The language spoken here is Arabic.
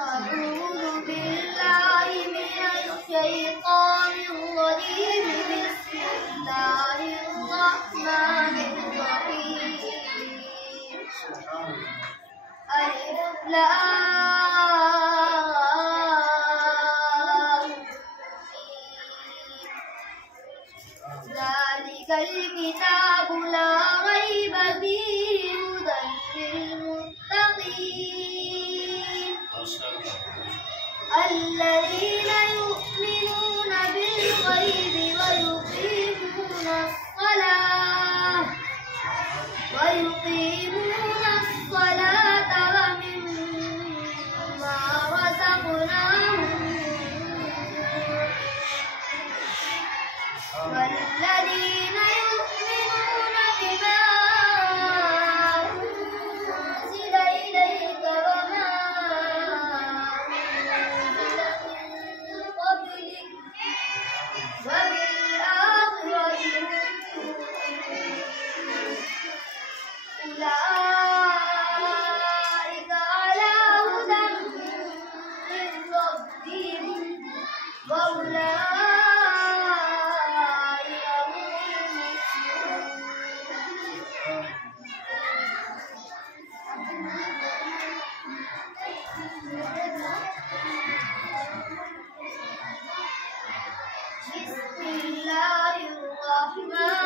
أعوذ بالله من الشيطان الرجيم. بسم الله الرحمن الرحيم. ألف لام ذلك الكتاب لا ريب فيه هدى للمتقين الذين يؤمنون بالغيب ويقيمون الصلاة ومما رزقناهم والذين يؤمنون بما أنزل إليك وما أنزل من قبلك وبالآخرة أولئك على هدى من ربهم وأولئك هم المفلحون. بسم الله الرحمن